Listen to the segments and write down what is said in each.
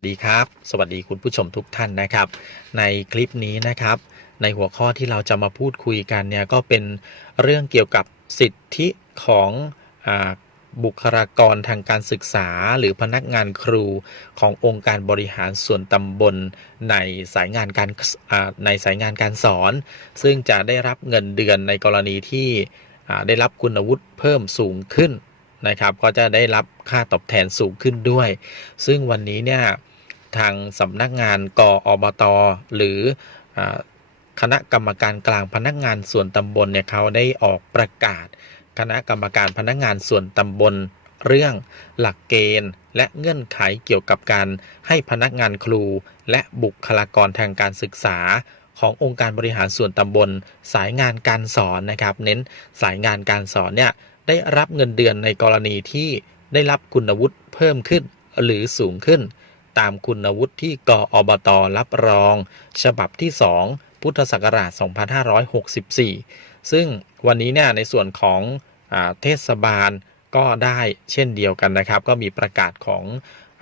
สวัสดีครับ สวัสดีคุณผู้ชมทุกท่านนะครับ ในคลิปนี้นะครับ ในหัวข้อที่เราจะมาพูดคุยกันเนี่ยก็เป็นเรื่องเกี่ยวกับสิทธิของอบุคลากรทางการศึกษา หรือพนักงานครูขององค์การบริหารส่วนตำบลในสายงานการในสายงานการสอน ซึ่งจะได้รับเงินเดือนในกรณีที่ได้รับคุณวุฒิเพิ่มสูงขึ้นนะครับก็จะได้รับค่าตอบแทนสูงขึ้นด้วย ซึ่งวันนี้เนี่ย ทางสำนักงานกออบต หรือคณะกรรมการกลางพนักงานส่วนตำบลเนี่ยเขาได้ออกประกาศ คณะกรรมการพนักงานส่วนตำบล เรื่องหลักเกณฑ์ และเงื่อนไขเกี่ยวกับการให้พนักงานครู และบุคลากรทางการศึกษาขององค์การบริหารส่วนตำบล สายงานการสอนนะครับ เน้นสายงานการสอนเนี่ยได้รับเงินเดือนในกรณีที่ได้รับคุณวุฒิเพิ่มขึ้นหรือสูงขึ้น ตามคุณวุฒิที่กออบตรับรอง ฉบับที่ 2 พุทธศักราช 2564 ซึ่งวันนี้เนี่ยในส่วนของอเทศบาลก็ได้เช่นเดียวกันนะครับ ก็มีประกาศของ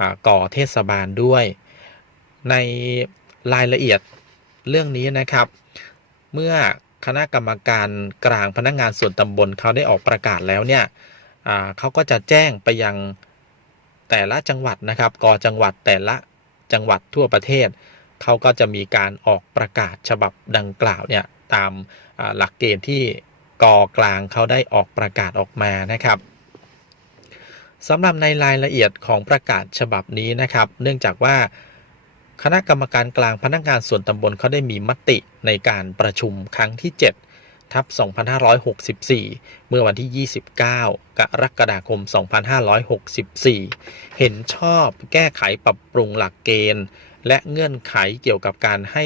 อกอเทศบาลด้วย ในรายละเอียดเรื่องนี้นะครับ เมื่อคณะกรรมการกลางพนักงานส่วนตำบลเขาได้ออกประกาศแล้วเนี่ยเขาก็จะแจ้งไปยัง แต่ละจังหวัดนะครับกอจังหวัดแต่ละจังหวัดทั่วประเทศ เขาก็จะมีการออกประกาศฉบับดังกล่าวเนี่ยตามหลักเกณฑ์ที่กอกลางเขาได้ออกประกาศออกมานะครับสำหรับในรายละเอียดของประกาศฉบับนี้นะครับ เนื่องจากว่าคณะกรรมการกลางพนักงานส่วนตำบลเขาได้มีมติในการประชุมครั้งที่ 7 ทับ2564 เมื่อวันที่ 29 กรกฎาคม 2564 เห็นชอบแก้ไขปรับปรุงหลักเกณฑ์ และเงื่อนไขเกี่ยวกับการให้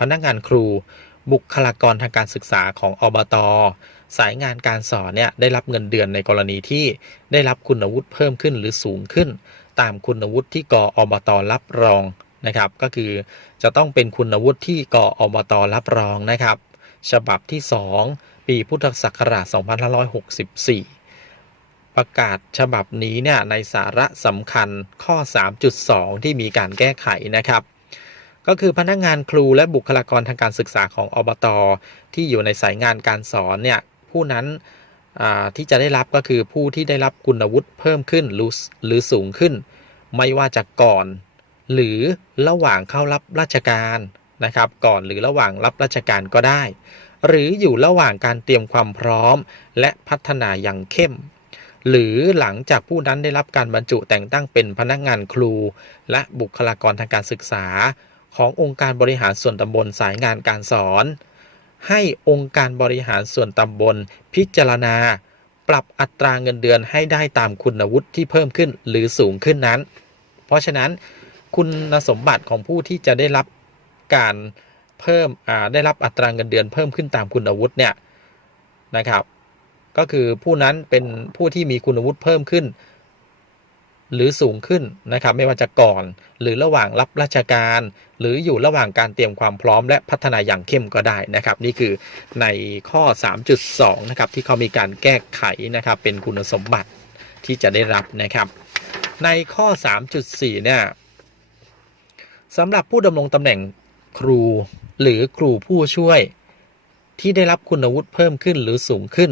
พนักงานครู บุคลากรทางการศึกษาของอบต สายงานการสอนเนี่ยได้รับเงินเดือนในกรณีที่ได้รับคุณวุฒิเพิ่มขึ้นหรือสูงขึ้น ตามคุณวุฒิที่กอบตรับรองนะครับ ก็คือจะต้องเป็นคุณวุฒิที่กอบตรับรองนะครับ ฉบับที่ 2 ปีพุทธศักราช 2564 ประกาศฉบับนี้เนี่ยในสาระสำคัญข้อ 3.2 ที่มีการแก้ไขนะครับก็คือพนักงานครูและบุคลากรทางการศึกษาของอบตที่อยู่ในสายงานการสอนเนี่ยผู้นั้นที่จะได้รับก็คือผู้ที่ได้รับคุณวุฒิเพิ่มขึ้นหรือหรือสูงขึ้น ไม่ว่าจะก่อน หรือระหว่างเข้ารับราชการ นะครับ ก่อนหรือระหว่างรับราชการก็ได้ หรืออยู่ระหว่างการเตรียมความพร้อม และพัฒนาอย่างเข้ม หรือหลังจากผู้นั้นได้รับการบรรจุแต่งตั้งเป็นพนักงานครู และบุคลากรทางการศึกษา ขององค์การบริหารส่วนตำบลสายงานการสอน ให้องค์การบริหารส่วนตำบลพิจารณา ปรับอัตราเงินเดือนให้ได้ตามคุณวุฒิที่เพิ่มขึ้นหรือสูงขึ้นนั้น เพราะฉะนั้นคุณสมบัติของผู้ที่จะได้รับ การเพิ่มได้รับอัตราเงินเดือนเพิ่มขึ้นตามคุณวุฒิเนี่ยนะครับ ก็คือผู้นั้นเป็นผู้ที่มีคุณวุฒิเพิ่มขึ้น หรือสูงขึ้นนะครับ ไม่ว่าจะก่อนหรือระหว่างรับราชการ หรืออยู่ระหว่างการเตรียมความพร้อมและพัฒนาอย่างเข้มก็ได้นะครับ นี่คือในข้อ 3.2 นะครับ ที่เขามีการแก้ไขนะครับ เป็นคุณสมบัติที่จะได้รับนะครับ ในข้อ 3.4 เนี่ยสำหรับผู้ดำรงตำแหน่ง ครูหรือครูผู้ช่วย ที่ได้รับคุณวุฒิเพิ่มขึ้นหรือสูงขึ้น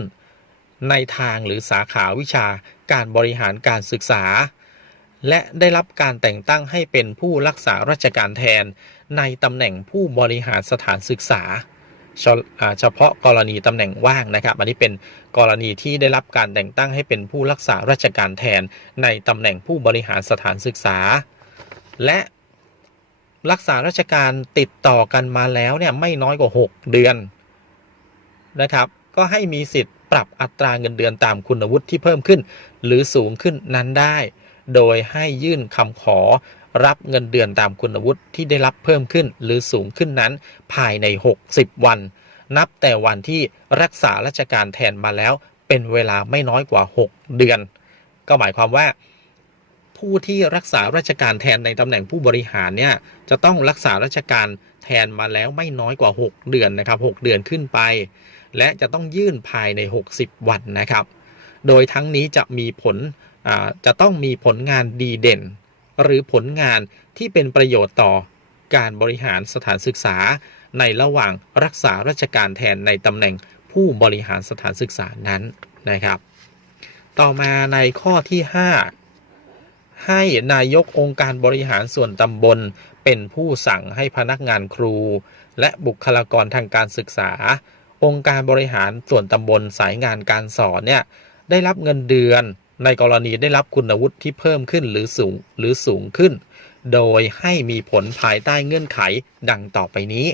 ในทางหรือสาขาวิชาการบริหารการศึกษา และได้รับการแต่งตั้งให้เป็นผู้รักษาราชการแทน ในตำแหน่งผู้บริหารสถานศึกษาเฉพาะกรณีตำแหน่งว่างนะครับ อันนี้เป็นกรณีที่ได้รับการแต่งตั้งให้เป็นผู้รักษาราชการแทน ในตำแหน่งผู้บริหารสถานศึกษา และ รักษาราชการติดต่อกันมาแล้วเนี่ยไม่น้อยกว่า 6 เดือนนะครับ ก็ให้มีสิทธิ์ปรับอัตราเงินเดือนตามคุณวุฒิที่เพิ่มขึ้น หรือสูงขึ้นนั้นได้ โดยให้ยื่นคำขอรับเงินเดือนตามคุณวุฒิที่ได้รับเพิ่มขึ้น หรือสูงขึ้นนั้นภายใน 60 วัน นับแต่วันที่รักษาราชการแทนมาแล้วเป็นเวลาไม่น้อยกว่า 6 เดือน ก็หมายความว่า ผู้ที่รักษาราชการแทนในตำแหน่งผู้บริหารเนี่ยจะต้องรักษาราชการแทนมาแล้วไม่น้อยกว่า 6 เดือนนะครับ6เดือนขึ้นไป และจะต้องยื่นภายใน 60 วันนะครับ โดยทั้งนี้จะมีผลจะต้องมีผลงานดีเด่น หรือผลงานที่เป็นประโยชน์ต่อการบริหารสถานศึกษา ในระหว่างรักษาราชการแทนในตำแหน่งผู้บริหารสถานศึกษานั้นนะครับ ต่อมาในข้อที่ 5 ให้นายกองค์การบริหารส่วนตำบล เป็นผู้สั่งให้พนักงานครู และบุคลากรทางการศึกษา องค์การบริหารส่วนตำบลสายงานการสอนเนี่ยได้รับเงินเดือน ในกรณีได้รับคุณวุฒิที่เพิ่มขึ้นหรือสูงหรือสูงขึ้น โดยให้มีผลภายใต้เงื่อนไขดังต่อไปนี้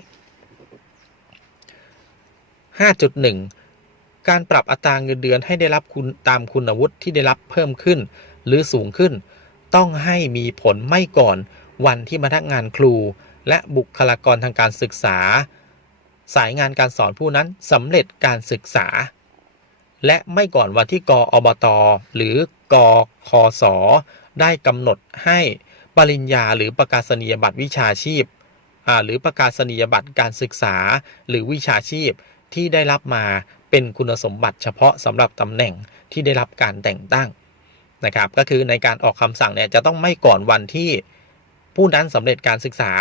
5.1 การปรับอัตราเงินเดือนให้ได้รับคุณตามคุณวุฒิที่ได้รับเพิ่มขึ้น หรือสูงขึ้น ต้องให้มีผลไม่ก่อนวันที่พนักงานครู และบุคลากรทางการศึกษา สายงานการสอนผู้นั้นสำเร็จการศึกษา และไม่ก่อนวันที่กออบต หรือกอคสได้กำหนดให้ปริญญาหรือประกาศนียบัตรวิชาชีพ หรือประกาศนียบัตรการศึกษา หรือวิชาชีพที่ได้รับมาเป็นคุณสมบัติเฉพาะสำหรับตำแหน่งที่ได้รับการแต่งตั้ง นะครับ ก็คือในการออกคำสั่งเนี่ยจะต้องไม่ก่อนวันที่ผู้นั้นสำเร็จการศึกษา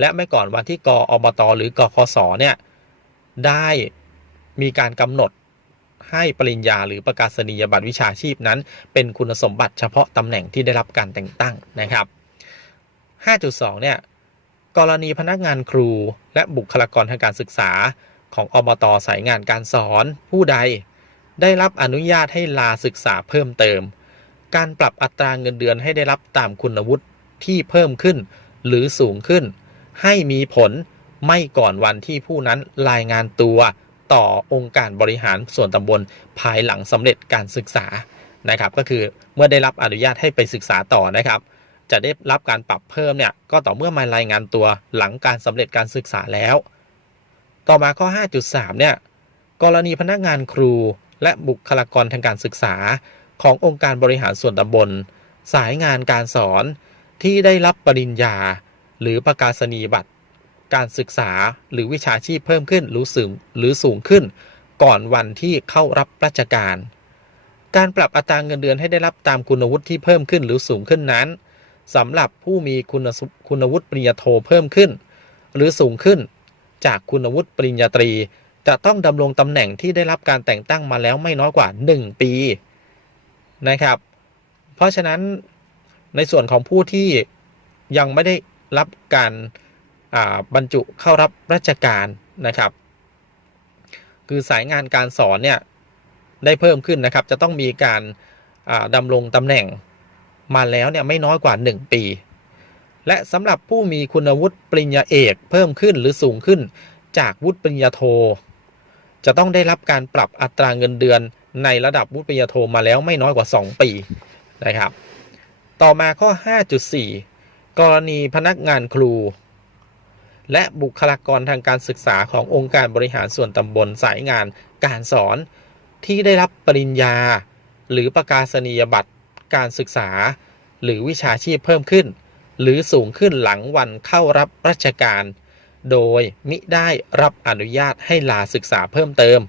และไม่ก่อนวันที่กอบตหรือกคสเนี่ยได้มีการกำหนดให้ปริญญาหรือประกาศนียบัตรวิชาชีพนั้น เป็นคุณสมบัติเฉพาะตำแหน่งที่ได้รับการแต่งตั้งนะครับ 5.2 เนี่ยกรณีพนักงานครูและบุคลากรทางการศึกษาของอบตสายงานการสอนผู้ใด ได้รับอนุญาตให้ลาศึกษาเพิ่มเติม การปรับอัตราเงินเดือนให้ได้รับตามคุณวุฒิที่เพิ่มขึ้น หรือสูงขึ้น ให้มีผลไม่ก่อนวันที่ผู้นั้นรายงานตัวต่อองค์การบริหารส่วนตำบลภายหลังสำเร็จการศึกษานะครับ ก็คือเมื่อได้รับอนุญาตให้ไปศึกษาต่อนะครับ จะได้รับการปรับเพิ่มเนี่ยก็ต่อเมื่อมารายงานตัวหลังการสำเร็จการศึกษาแล้ว ต่อมาข้อ 5.3 เนี่ยกรณีพนักงานครูและบุคลากรทางการศึกษา ขององค์การบริหารส่วนตำบล สายงานการสอนที่ได้รับปริญญา หรือประกาศนียบัตร การศึกษาหรือวิชาชีพเพิ่มขึ้นหรือสูงหรือสูงขึ้น ก่อนวันที่เข้ารับราชการ การปรับอัตราเงินเดือนให้ได้รับตามคุณวุฒิที่เพิ่มขึ้นหรือสูงขึ้นนั้นสำหรับผู้มีคุณคุณวุฒิปริญญาโทเพิ่มขึ้น หรือสูงขึ้น จากคุณวุฒิปริญญาตรี จะต้องดำรงตำแหน่งที่ได้รับการแต่งตั้งมาแล้วไม่น้อยกว่า 1 ปี นะครับ เพราะฉะนั้นในส่วนของผู้ที่ยังไม่ได้รับการบรรจุเข้ารับราชการนะครับ คือสายงานการสอนเนี่ยได้เพิ่มขึ้นนะครับ จะต้องมีการดำรงตำแหน่งมาแล้วเนี่ยไม่น้อยกว่า 1 ปี และสำหรับผู้มีคุณวุฒิปริญญาเอกเพิ่มขึ้นหรือสูงขึ้นจากวุฒิปริญญาโท จะต้องได้รับการปรับอัตราเงินเดือน ในระดับวุฒิปริญญาโทมาแล้วไม่น้อยกว่า 2 ปีนะครับ ต่อมาข้อ 5.4 กรณีพนักงานครู และบุคลากรทางการศึกษาขององค์การบริหารส่วนตำบลสายงานการสอนที่ได้รับปริญญา หรือประกาศนียบัตรการศึกษา หรือวิชาชีพเพิ่มขึ้น หรือสูงขึ้นหลังวันเข้ารับราชการ โดยมิได้รับอนุญาตให้ลาศึกษาเพิ่มเติม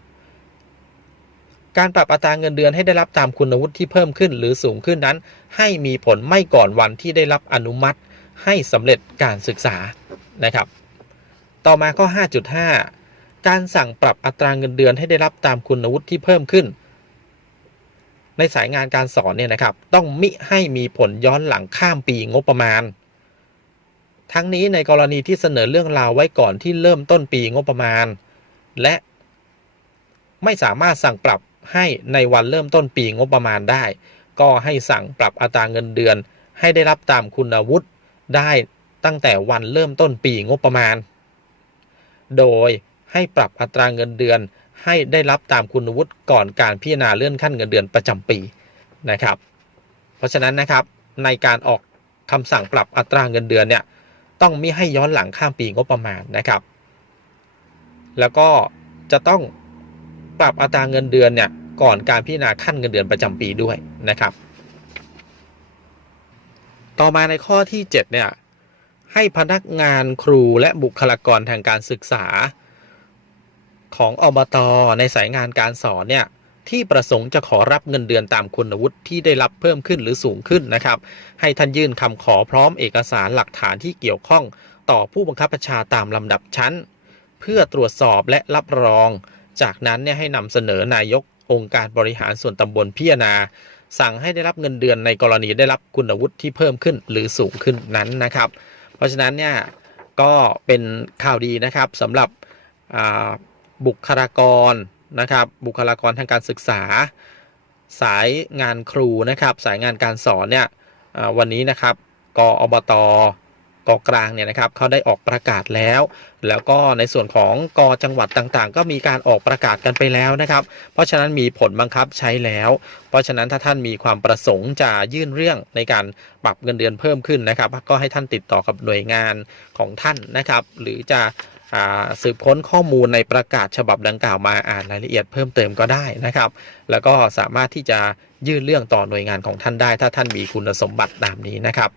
การปรับอัตราเงินเดือนให้ได้รับตามคุณวุฒิที่เพิ่มขึ้นหรือสูงขึ้นนั้น ให้มีผลไม่ก่อนวันที่ได้รับอนุมัติ ให้สำเร็จการศึกษานะครับ ต่อมาข้อ 5.5 การสั่งปรับอัตราเงินเดือนให้ได้รับตามคุณวุฒิที่เพิ่มขึ้น ในสายงานการสอนเนี่ยนะครับ ต้องมิให้มีผลย้อนหลังข้ามปีงบประมาณ ทั้งนี้ในกรณีที่เสนอเรื่องราวไว้ก่อนที่เริ่มต้นปีงบประมาณ และไม่สามารถสั่งปรับ ให้ในวันเริ่มต้นปีงบประมาณได้ ก็ให้สั่งปรับอัตราเงินเดือน ให้ได้รับตามคุณวุฒิได้ตั้งแต่วันเริ่มต้นปีงบประมาณ โดยให้ปรับอัตราเงินเดือน ให้ได้รับตามคุณวุฒิก่อนการพิจารณาเลื่อนขั้นเงินเดือนประจำปีนะครับ เพราะฉะนั้นนะครับในการออกคำสั่งปรับอัตราเงินเดือนเนี่ยต้องไม่ให้ย้อนหลังข้ามปีงบประมาณนะครับ แล้วก็จะต้อง ปรับอัตราเงินเดือนเนี่ยก่อนการพิจารณาขั้นเงินเดือนประจำปีด้วยนะครับ ต่อมาในข้อที่ 7 เนี่ย ให้พนักงานครูและบุคลากรทางการศึกษา ของอบตในสายงานการสอนเนี่ยที่ประสงค์จะขอรับเงินเดือนตามคุณวุฒิที่ได้รับเพิ่มขึ้นหรือสูงขึ้นนะครับ ให้ท่านยื่นคำขอพร้อมเอกสารหลักฐานที่เกี่ยวข้อง ต่อผู้บังคับบัญชาตามลำดับชั้น เพื่อตรวจสอบและรับรอง จากนั้นเนี่ยให้นำเสนอนายกองค์การบริหารส่วนตำบลพิจารณา สั่งให้ได้รับเงินเดือนในกรณีได้รับคุณวุฒิที่เพิ่มขึ้นหรือสูงขึ้นนั้นนะครับ เพราะฉะนั้นเนี่ยก็เป็นข่าวดีนะครับสำหรับบุคลากรนะครับ บุคลากรทางการศึกษา สายงานครูนะครับ สายงานการสอนเนี่ยวันนี้นะครับกอบต กกลางเนี่ยนะครับเขาได้ออกประกาศแล้ว แล้วก็ในส่วนของกอจังหวัดต่างๆ ก็มีการออกประกาศกันไปแล้วนะครับ เพราะฉะนั้นมีผลบังคับใช้แล้ว เพราะฉะนั้นถ้าท่านมีความประสงค์จะยื่นเรื่องในการปรับเงินเดือนเพิ่มขึ้นนะครับ ก็ให้ท่านติดต่อกับหน่วยงานของท่านนะครับ หรือจะสืบค้นข้อมูลในประกาศฉบับดังกล่าวมาอ่านรายละเอียดเพิ่มเติมก็ได้นะครับ แล้วก็สามารถที่จะยื่นเรื่องต่อหน่วยงานของท่านได้ ถ้าท่านมีคุณสมบัติตามนี้นะครับ